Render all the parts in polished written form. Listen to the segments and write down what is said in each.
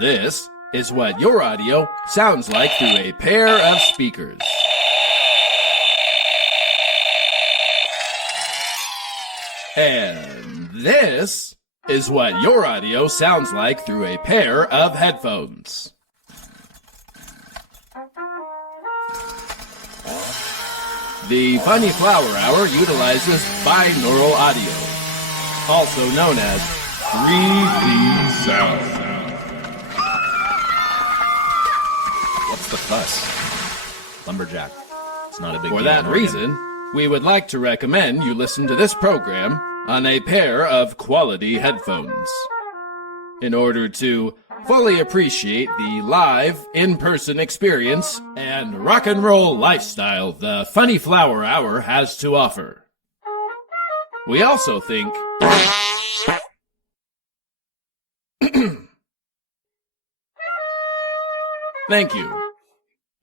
This is what your audio sounds like through a pair of speakers. And this is what your audio sounds like through a pair of headphones. The Funny Flower Hour utilizes binaural audio, also known as 3D sound. What's the fuss? Lumberjack. It's not a big deal. For that reason, we would like to recommend you listen to this program on a pair of quality headphones. In order to fully appreciate the live, in-person experience and rock and roll lifestyle the Funny Flower Hour has to offer. We also think thank you,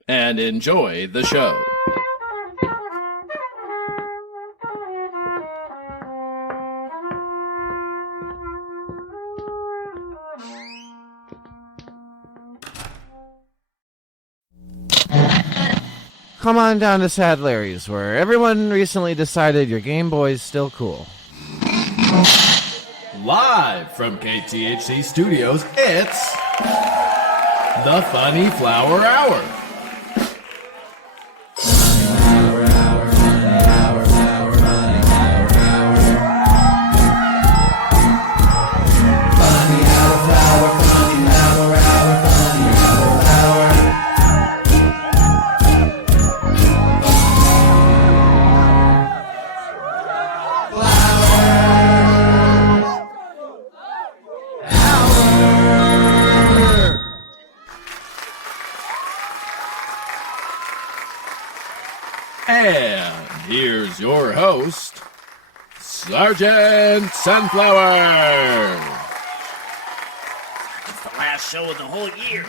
and enjoy the show. Come on down to Sad Larry's, where everyone recently decided your Game Boy's still cool. Live from KTHC Studios, it's the Funny Flower Hour. And here's your host, Sergeant Sunflower. It's the last show of the whole year.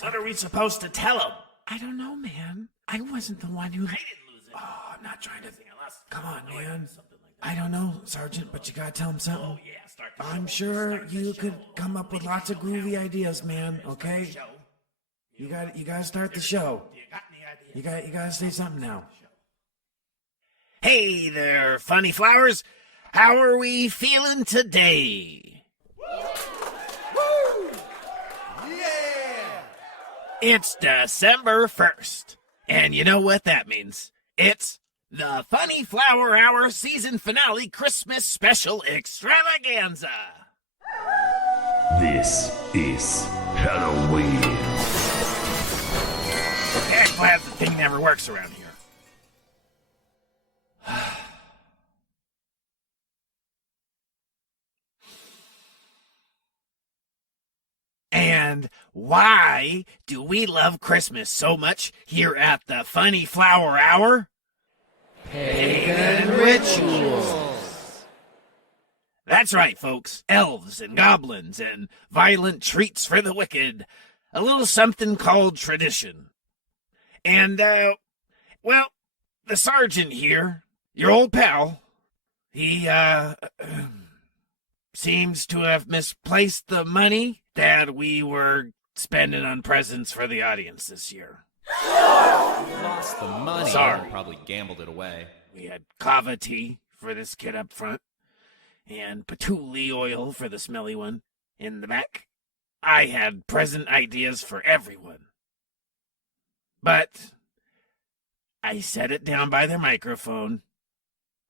What are we supposed to tell him? I don't know, man. I wasn't the one who... I didn't lose it. Oh, I'm not trying to... Unless, Come on, man. Something like that. I don't know, Sergeant, but you gotta tell him something. Oh, yeah, start the show. I'm sure Start the you show. could come up with lots of groovy ideas, man, okay? Show. You gotta start the show. You got any ideas? You gotta say something now. Hey there, Funny Flowers. How are we feeling today? It's December 1st. And you know what that means? It's the Funny Flower Hour season finale Christmas special extravaganza. This is Halloween. I'm glad the thing never works around here. And why do we love Christmas so much here at the Funny Flower Hour? Pagan rituals. That's right, folks. Elves and goblins and violent treats for the wicked. A little something called tradition. And, well, the sergeant here, your old pal, he, seems to have misplaced the money that we were spending on presents for the audience this year. Lost the money. Sorry. Probably gambled it away. We had kava tea for this kid up front, and patchouli oil for the smelly one in the back. I had present ideas for everyone. But I set it down by their microphone.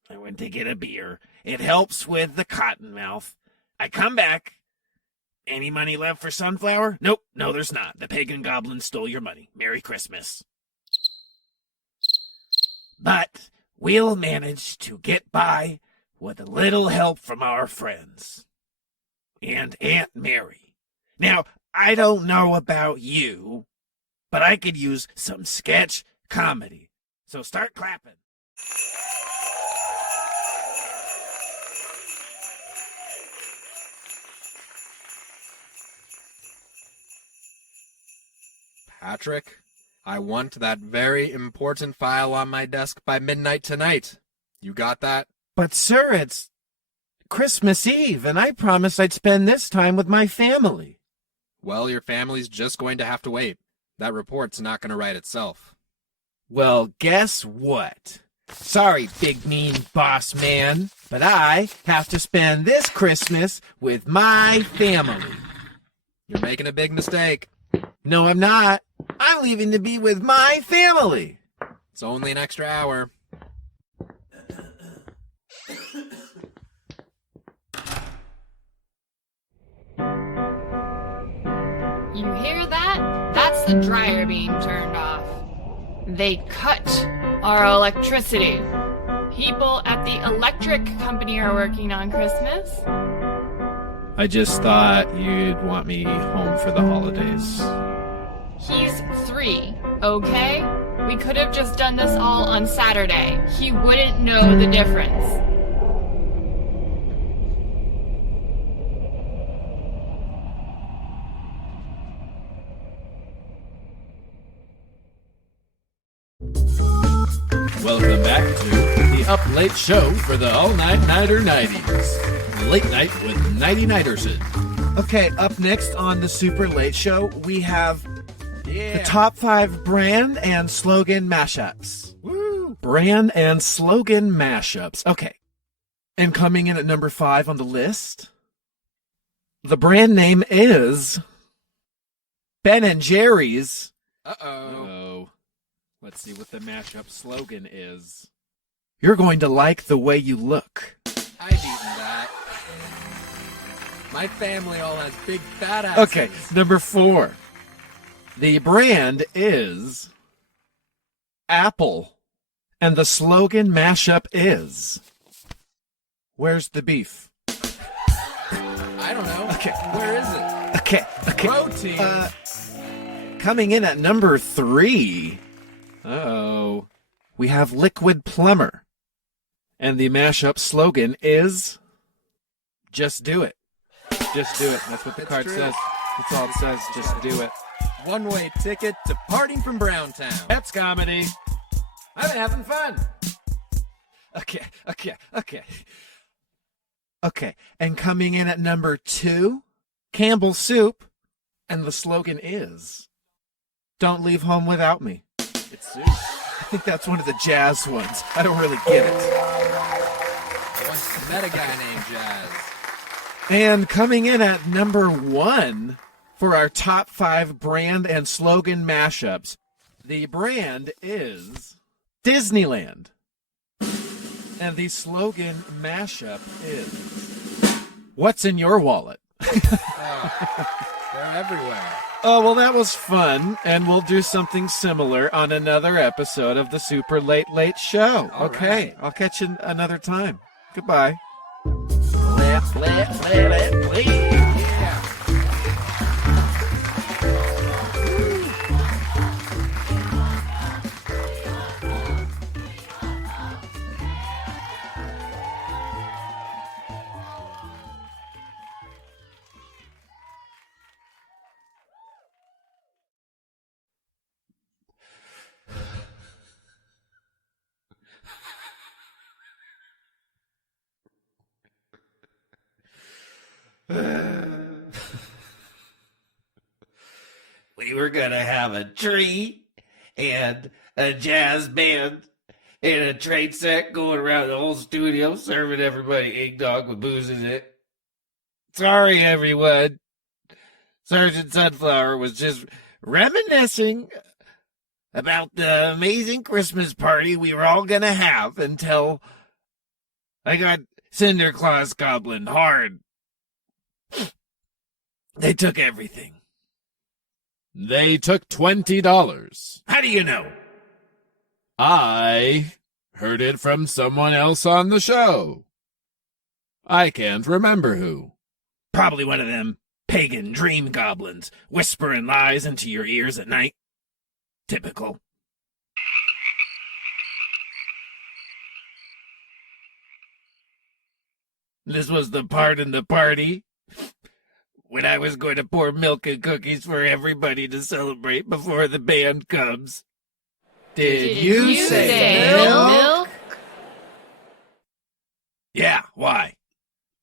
I went to get a beer. It helps with the cotton mouth. I come back. Any money left for Sunflower? Nope, no there's not. The pagan goblin stole your money. Merry Christmas. But we'll manage to get by with a little help from our friends. And Aunt Mary. Now, I don't know about you, but I could use some sketch comedy. So start clapping. Patrick, I want that very important file on my desk by midnight tonight. You got that? But, sir, it's Christmas Eve, and I promised I'd spend this time with my family. Well, your family's just going to have to wait. That report's not going to write itself. Well, guess what? Sorry, big mean boss man, but I have to spend this Christmas with my family. You're making a big mistake. No, I'm not. I'm leaving to be with my family. It's only an extra hour. You hear that? That's the dryer being turned off. They cut our electricity. People at the electric company are working on Christmas. I just thought you'd want me home for the holidays. He's 3, okay? We could have just done this all on Saturday. He wouldn't know the difference. Welcome back to the Up Late Show for the All-Night-Nighter 90s. Late Night with Nighty Nighterson. Okay, up next on the Super Late Show, we have the top 5 brand and slogan mashups. Woo! Brand and slogan mashups. Okay. And coming in at number 5 on the list, the brand name is Ben & Jerry's. Uh-oh. Let's see what the mashup slogan is. You're going to like the way you look. I've eaten that. My family all has big fat asses. Okay, number 4. The brand is Apple. And the slogan mashup is, where's the beef? I don't know. Okay. Where is it? Okay. Protein. Coming in at number 3, Uh-oh. we have Liquid Plumber. And the mashup slogan is, just do it. Just do it. That's what the It's card true. says. That's all it says. Just do it. One-way ticket to parting from Browntown. That's comedy. I'm having fun. Okay, and coming in at number 2, Campbell's Soup. And the slogan is, don't leave home without me. It's soup. I think that's one of the jazz ones. I don't really get it. I once met a guy named Jazz. And coming in at number 1 for our top 5 brand and slogan mashups, the brand is Disneyland. And the slogan mashup is, what's in your wallet? They're everywhere. Oh, well, that was fun, and we'll do something similar on another episode of the Super Late Late Show. All Okay, right. I'll catch you another time. Goodbye. We were gonna have a tree and a jazz band and a train set going around the whole studio serving everybody eggnog with booze in it. Sorry, everyone. Sergeant Sunflower was just reminiscing about the amazing Christmas party we were all gonna have until I got Cinder Claus Goblin hard. They took everything. They took $20. How do you know? I heard it from someone else on the show. I can't remember who. Probably one of them pagan dream goblins whispering lies into your ears at night. Typical. This was the part in the party when I was going to pour milk and cookies for everybody to celebrate before the band comes. Did you say milk? Yeah, why?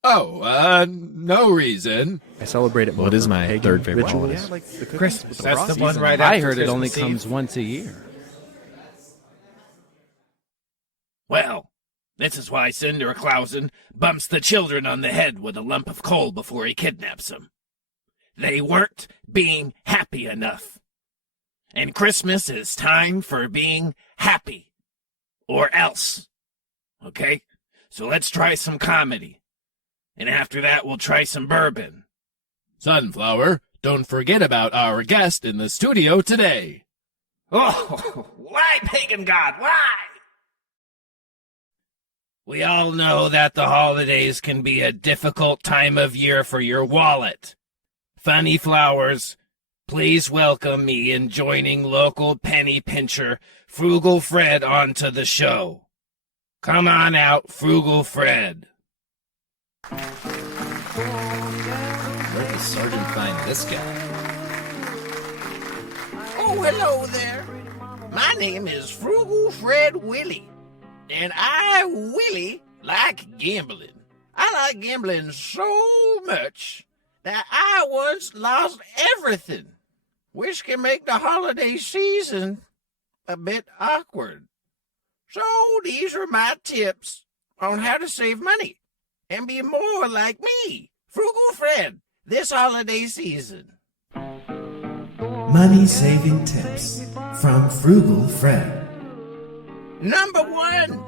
Oh, no reason. I celebrate it more. What is for my pagan third favorite rituals. holiday? Yeah, like the cookies Christmas. with the That's the frosties one and- right I after heard it only Christmas comes Eve. once a year. Well, this is why Cinder Clausen bumps the children on the head with a lump of coal before he kidnaps them. They weren't being happy enough. And Christmas is time for being happy. Or else. Okay? So let's try some comedy. And after that, we'll try some bourbon. Sunflower, don't forget about our guest in the studio today. Oh, why, pagan god, why? We all know that the holidays can be a difficult time of year for your wallet. Funny Flowers, please welcome me in joining local penny pincher Frugal Fred onto the show. Come on out, Frugal Fred. Where does Sergeant find this guy? Oh, hello there. My name is Frugal Fred Willie, and I really like gambling. I like gambling so much that I once lost everything, which can make the holiday season a bit awkward. So these are my tips on how to save money and be more like me, Frugal Fred, this holiday season. Money saving tips from Frugal Fred. Number 1,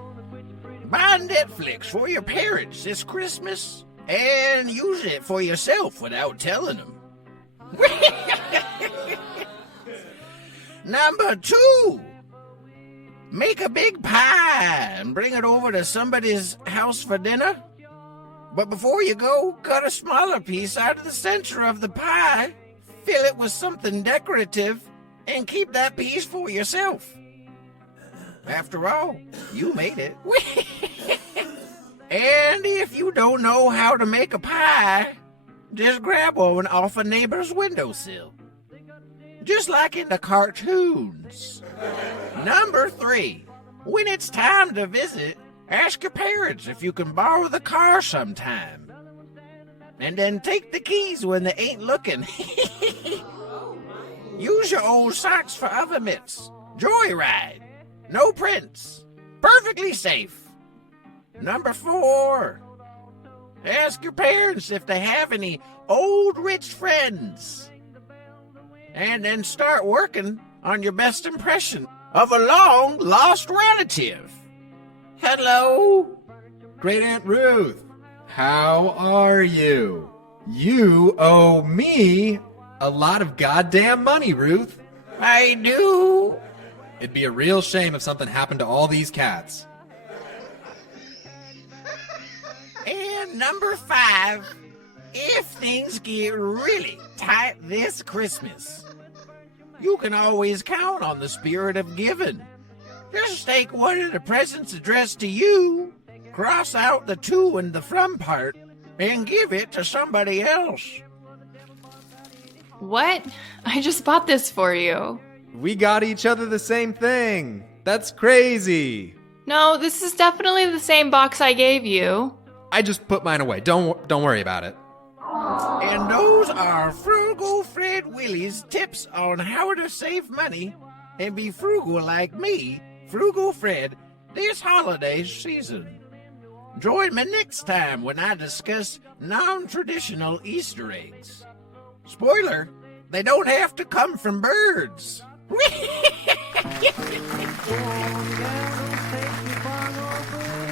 buy Netflix for your parents this Christmas and use it for yourself without telling them. Number 2, make a big pie and bring it over to somebody's house for dinner. But before you go, cut a smaller piece out of the center of the pie, fill it with something decorative, and keep that piece for yourself. After all, you made it. And if you don't know how to make a pie, just grab one off a neighbor's windowsill. Just like in the cartoons. Number 3, when it's time to visit, ask your parents if you can borrow the car sometime. And then take the keys when they ain't looking. Use your old socks for oven mitts. Joyride. No prints. Perfectly safe. Number 4, ask your parents if they have any old rich friends. And then start working on your best impression of a long-lost relative. Hello? Great Aunt Ruth, how are you? You owe me a lot of goddamn money, Ruth. I do. It'd be a real shame if something happened to all these cats. And number 5, if things get really tight this Christmas, you can always count on the spirit of giving. Just take one of the presents addressed to you, cross out the to and the from part, and give it to somebody else. What? I just bought this for you. We got each other the same thing. That's crazy. No, this is definitely the same box I gave you. I just put mine away. Don't worry about it. And those are Frugal Fred Willie's tips on how to save money and be frugal like me, Frugal Fred, this holiday season. Join me next time when I discuss non-traditional Easter eggs. Spoiler, they don't have to come from birds.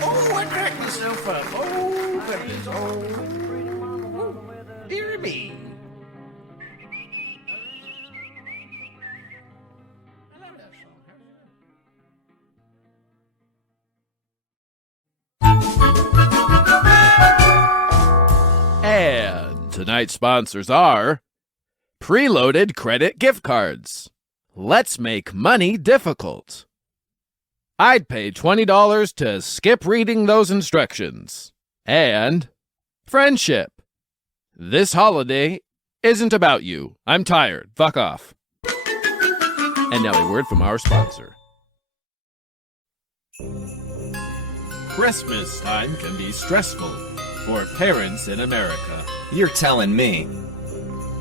Oh, I cracked myself up. Oh, goodness. Oh, dear me. I love that song. And tonight's sponsors are Preloaded Credit Gift Cards. Let's make money difficult. I'd pay $20 to skip reading those instructions. And friendship. This holiday isn't about you. I'm tired. Fuck off. And now a word from our sponsor. Christmas time can be stressful. for parents in America. You're telling me.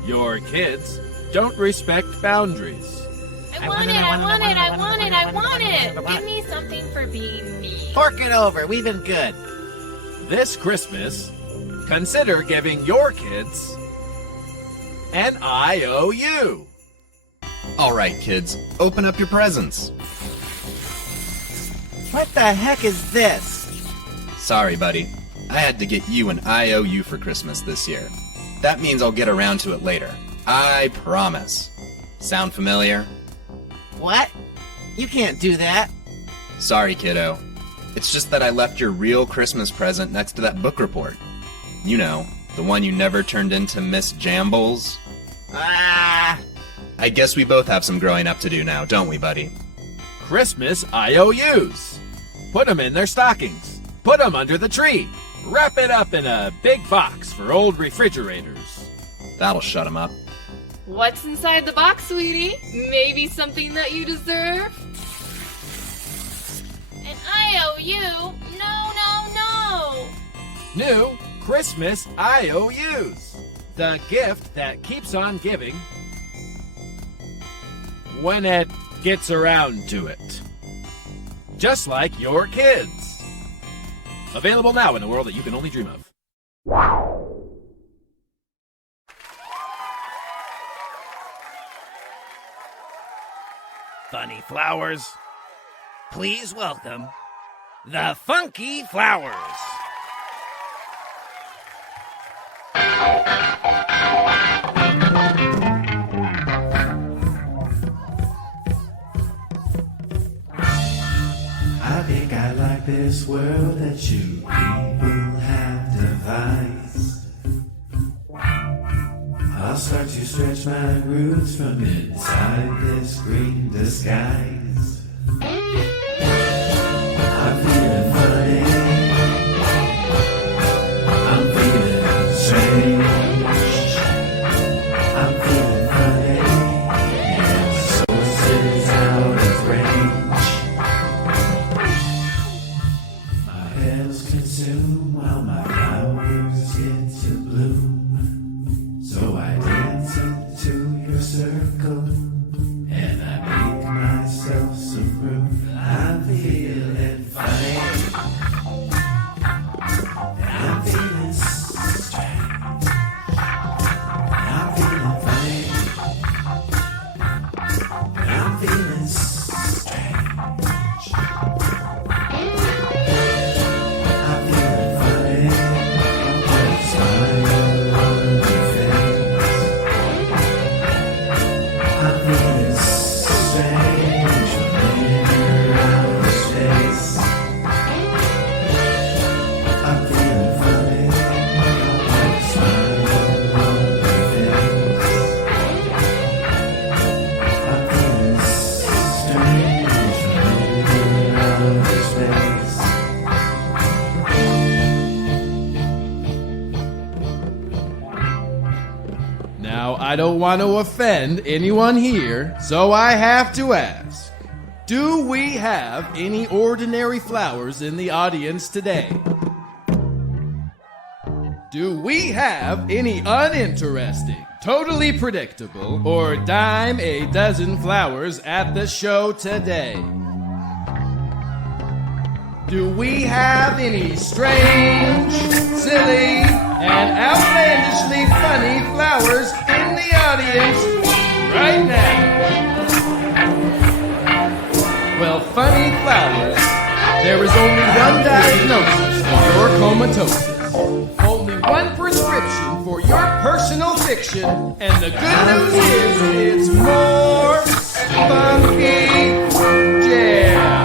Your kids don't respect boundaries. I want it, I want it, I want it, I want it! Give me something for being me. Fork it over. We've been good. This Christmas, consider giving your kids an IOU. All right, kids, open up your presents. What the heck is this? Sorry, buddy. I had to get you an IOU for Christmas this year. That means I'll get around to it later. I promise. Sound familiar? What? You can't do that. Sorry, kiddo. It's just that I left your real Christmas present next to that book report. You know, the one you never turned into Miss Jambles. Ah! I guess we both have some growing up to do now, don't we, buddy? Christmas IOUs. Put them in their stockings. Put them under the tree. Wrap it up in a big box for old refrigerators. That'll shut him up. What's inside the box, sweetie? Maybe something that you deserve? An IOU? No! New Christmas IOUs. The gift that keeps on giving when it gets around to it. Just like your kids. Available now in a world that you can only dream of. Funny flowers. Please welcome the Funky Flowers. I think I like this world that you people have devised. I'll start to stretch my roots from inside this green disguise. I'm feeling funny. I'm feeling strange. I'm feeling funny. And my source is out of range. My petals consume while my flowers get to bloom. So I dance into your circle and I make myself some room. I'm feeling funny. I'm feeling strange. I'm feeling funny. I'm feeling strange. I'm feeling funny. I'll smile on your face. I'm feeling strange from outer space. I'm feeling funny. I'll smile on your face. I'm feeling strange from outer space. Now, I don't want to offend anyone here, so I have to ask. Do we have any ordinary flowers in the audience today? Do we have any uninteresting, totally predictable, or dime a dozen flowers at the show today? Do we have any strange, silly, and outlandishly funny flowers in the audience right now? Well, funny flowers, there is only one diagnosis for your comatosis. Only one prescription for your personal fiction, and the good news is it's more funky jams.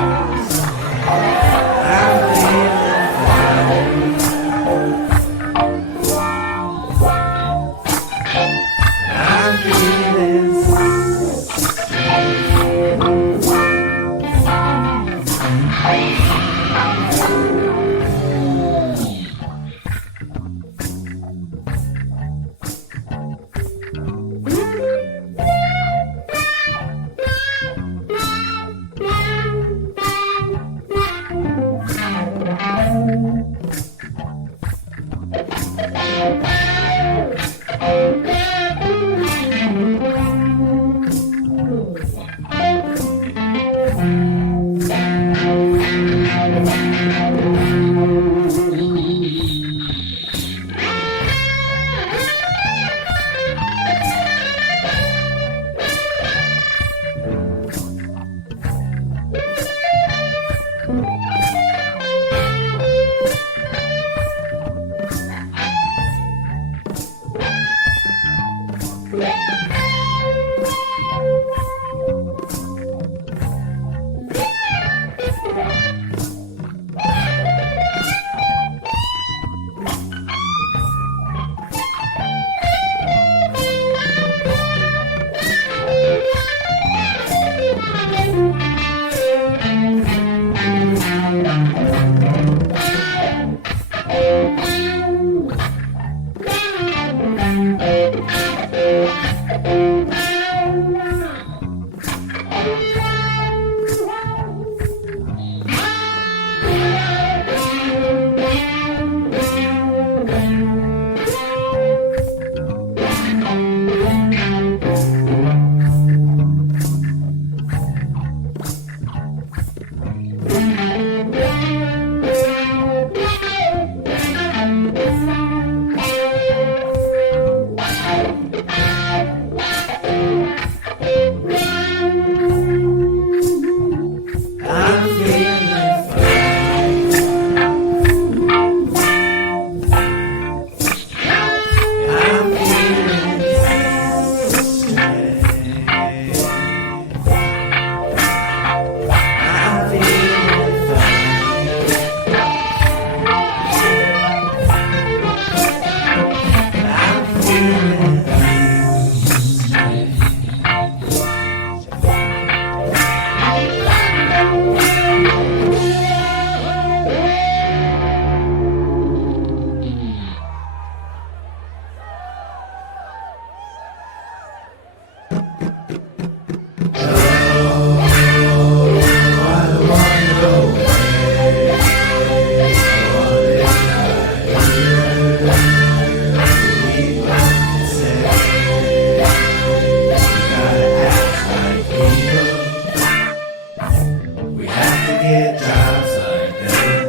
We have to get jobs like them,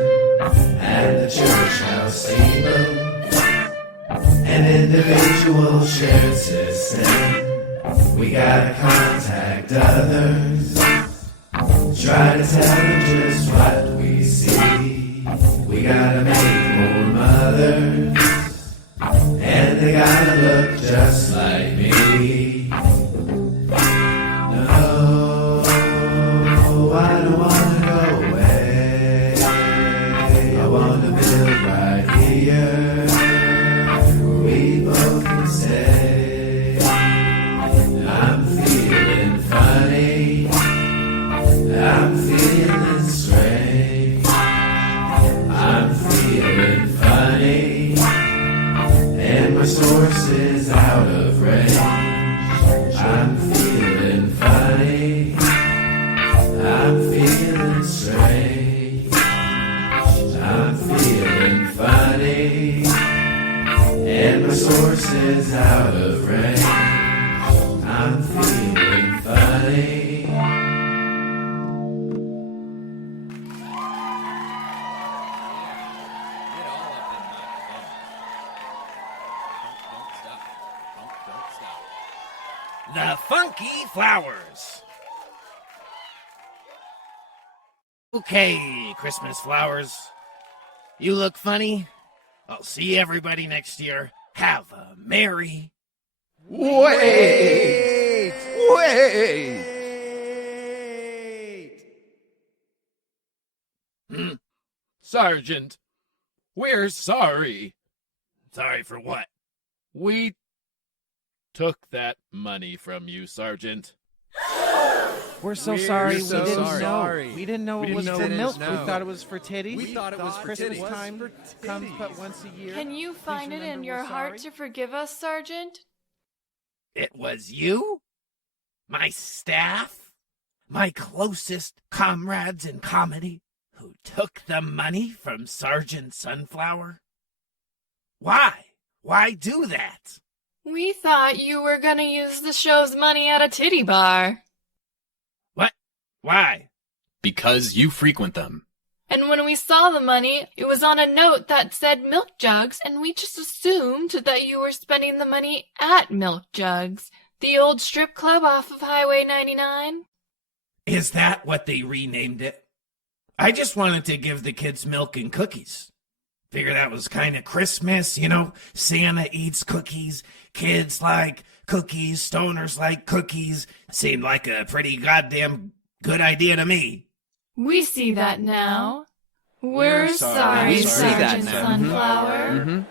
and the church house steeple, an individual shared system. We gotta contact others, try to tell them just what we see. We gotta make more mothers, and they gotta look just like me. No, I don't wanna go away. I wanna build right here, where we both can stay. I'm feeling funny, I'm feeling strange. I'm feeling funny, and my source is out of range. I'm feeling funny, I'm feeling strange. I'm feeling funny, and my source is out of range. I'm feeling funny. The Funky Flowers. Okay, Christmas flowers. You look funny. I'll see everybody next year. Have a merry. Wait! Sergeant, we're sorry. Sorry for what? We took that money from you, Sergeant. We're so sorry. We so didn't sorry. know. We didn't know it was for milk. We know. thought it was for titties. We thought it was for Christmas titties. time comes but once a year. Can you find it in remember your we're heart sorry? to forgive us, Sergeant? It was you? My staff? My closest comrades in comedy who took the money from Sergeant Sunflower? Why? Why do that? We thought you were gonna use the show's money at a titty bar. What? Why? Because you frequent them. And when we saw the money, it was on a note that said Milk Jugs, and we just assumed that you were spending the money at Milk Jugs, the old strip club off of Highway 99. Is that what they renamed it? I just wanted to give the kids milk and cookies. Figure that was kind of Christmas, you know? Santa eats cookies, kids like cookies, stoners like cookies. Seemed like a pretty goddamn good idea to me. We see that now. We're sorry, We see that Sergeant now. Sunflower.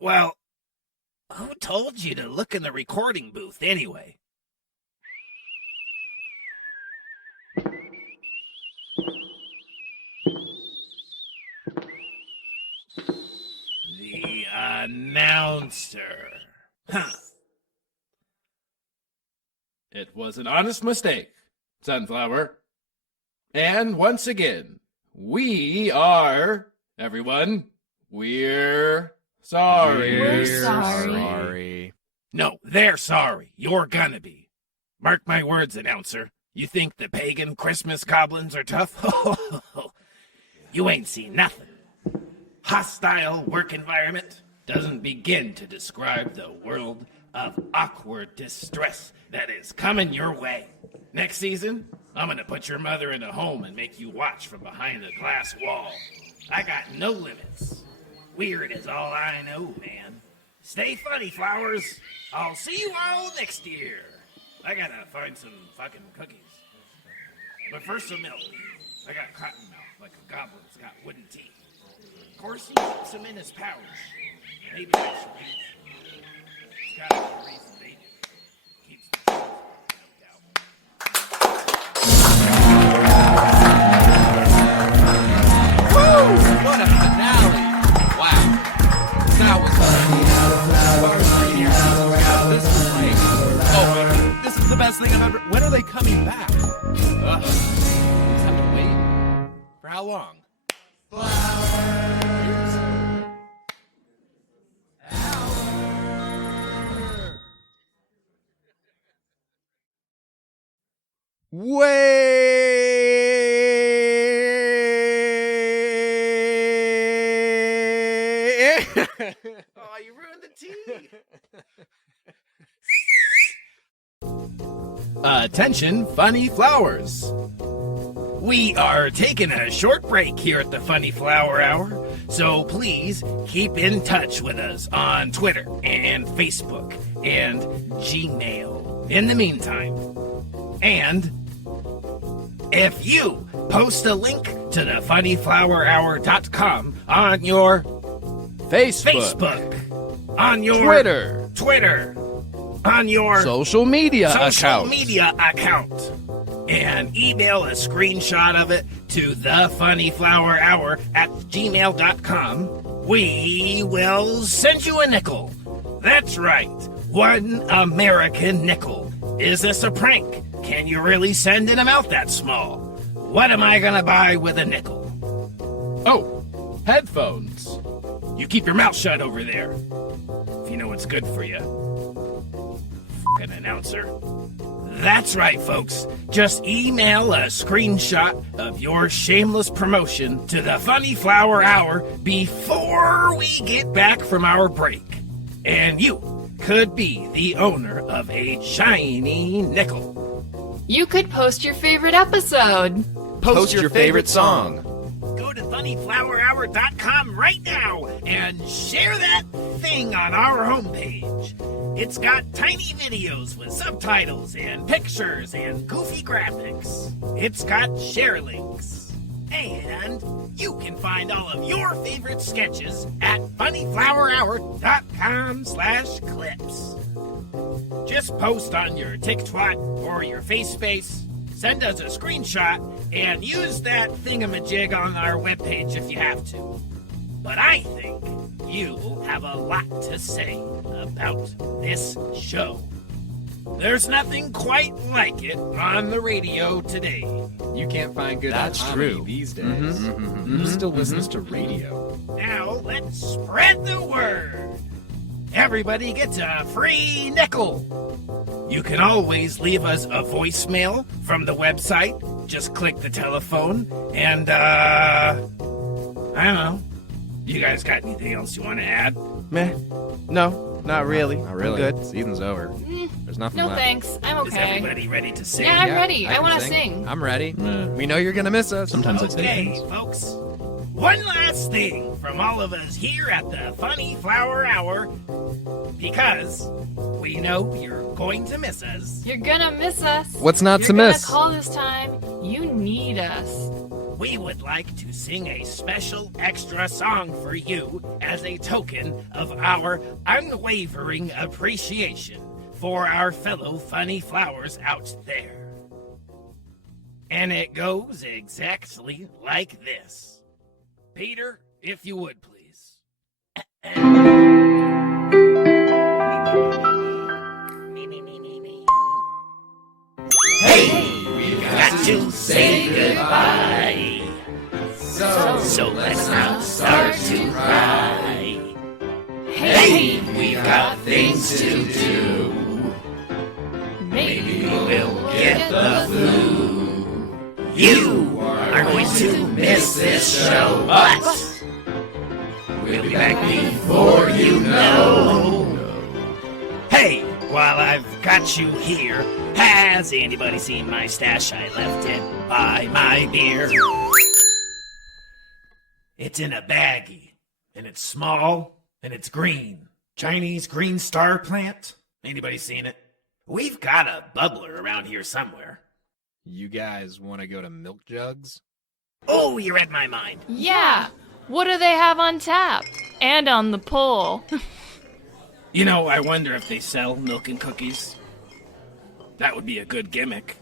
Well, who told you to look in the recording booth anyway? The announcer. Huh. It was an honest mistake, Sunflower. And once again, we are, everyone, we're sorry. We're sorry. Sorry. No, they're sorry. You're gonna be. Mark my words, announcer. You think the pagan Christmas goblins are tough? You ain't seen nothing. Hostile work environment doesn't begin to describe the world of awkward distress that is coming your way. Next season, I'm gonna put your mother in a home and make you watch from behind a glass wall. I got no limits. Weird is all I know, man. Stay funny, flowers. I'll see you all next year. I gotta find some fucking cookies. But first some milk. I got cotton mouth like a goblin's got wooden teeth. Of course, he keeps them in his pouch. Maybe that's the reason. It's gotta be the reason they do it. Keeps the truth, no doubt. What a finale! Wow. That was Oh, this is the best thing I've ever. When are they coming back? Ugh. Just have to wait. For how long? Way. Oh, you ruined the tea. Attention, funny flowers. We are taking a short break here at the Funny Flower Hour, so please keep in touch with us on Twitter and Facebook and Gmail in the meantime. And if you post a link to the funnyflowerhour.com on your Facebook, on your Twitter, on your Social media account, and email a screenshot of it to thefunnyflowerhour@gmail.com, we will send you a nickel. That's right, 1 American nickel. Is this a prank? Can you really send an amount that small? What am I gonna buy with a nickel? Oh, headphones. You keep your mouth shut over there, if you know what's good for you. F***ing announcer. That's right, folks. Just email a screenshot of your shameless promotion to the Funny Flower Hour before we get back from our break. And you could be the owner of a shiny nickel. You could post your favorite episode. Post your favorite song. Go to funnyflowerhour.com right now and share that thing on our homepage. It's got tiny videos with subtitles and pictures and goofy graphics. It's got share links. And you can find all of your favorite sketches at funnyflowerhour.com/clips. Just post on your TikTok or your FaceSpace, send us a screenshot, and use that thingamajig on our webpage if you have to. But I think you'll have a lot to say about this show. There's nothing quite like it on the radio today. You can't find good That's comedy true. these days. Who still listens to radio? Now let's spread the word. Everybody gets a free nickel. You can always leave us a voicemail from the website. Just click the telephone and, I don't know. You guys got anything else you want to add? Meh. No, not really. Not really. I'm good. Season's over. There's nothing No left. thanks. I'm Is okay. everybody ready to sing? Yeah, I'm ready. I can want to sing. I'm ready. We know you're gonna miss us. Sometimes I say Okay, things. folks. One last thing from all of us here at the Funny Flower Hour, because we know you're going to miss us. You're gonna miss us. What's not You're to gonna miss? call this time. You need us. We would like to sing a special extra song for you as a token of our unwavering appreciation for our fellow funny flowers out there. And it goes exactly like this. Peter, if you would, please. Hey, we've got to say goodbye. So let's not start to cry. Hey, we've got things to do. Maybe we'll get the flu. You are going to miss this show, but we'll be back before you know. Hey, while I've got you here, has anybody seen my stash? I left it by my beer. It's in a baggie, and it's small, and it's green. Chinese green star plant. Anybody seen it? We've got a bubbler around here somewhere. You guys want to go to Milk Jugs? Oh, you read my mind. Yeah. What do they have on tap? And on the pole. You know, I wonder if they sell milk and cookies. That would be a good gimmick.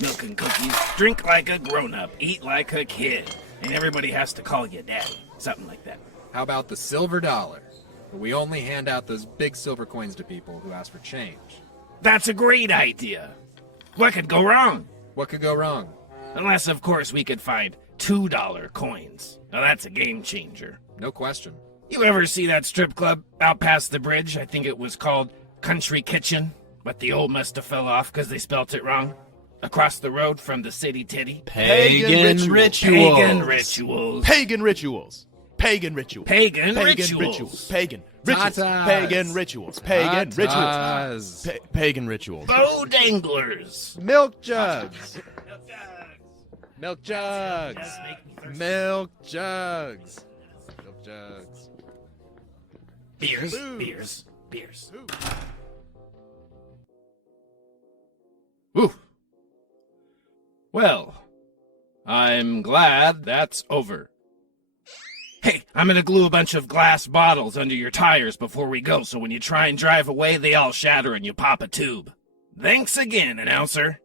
Milk and cookies. Drink like a grown-up, eat like a kid, and everybody has to call you daddy. Something like that. How about the silver dollar? but we only hand out those big silver coins to people who ask for change. That's a great idea. What could go wrong? What could go wrong? Unless, of course, we could find $2 coins. Now that's a game changer. No question. You ever see that strip club out past the bridge? I think it was called Country Kitchen, but the O must have fell off because they spelt it wrong. Across the road from the City Titty. Pagan rituals. Pagan rituals. Pagan rituals. Pagan rituals. Pagan Pagan rituals. rituals. Pagan rituals. Tatas. Pagan rituals. Pagan rituals. Tatas. Pagan rituals. Bow danglers. Milk jugs. Milk jugs. Milk jugs. Milk jugs. Beers. Beers. Beers. Whew. Well, I'm glad that's over. Hey, I'm gonna glue a bunch of glass bottles under your tires before we go, so when you try and drive away, they all shatter and you pop a tube. Thanks again, announcer.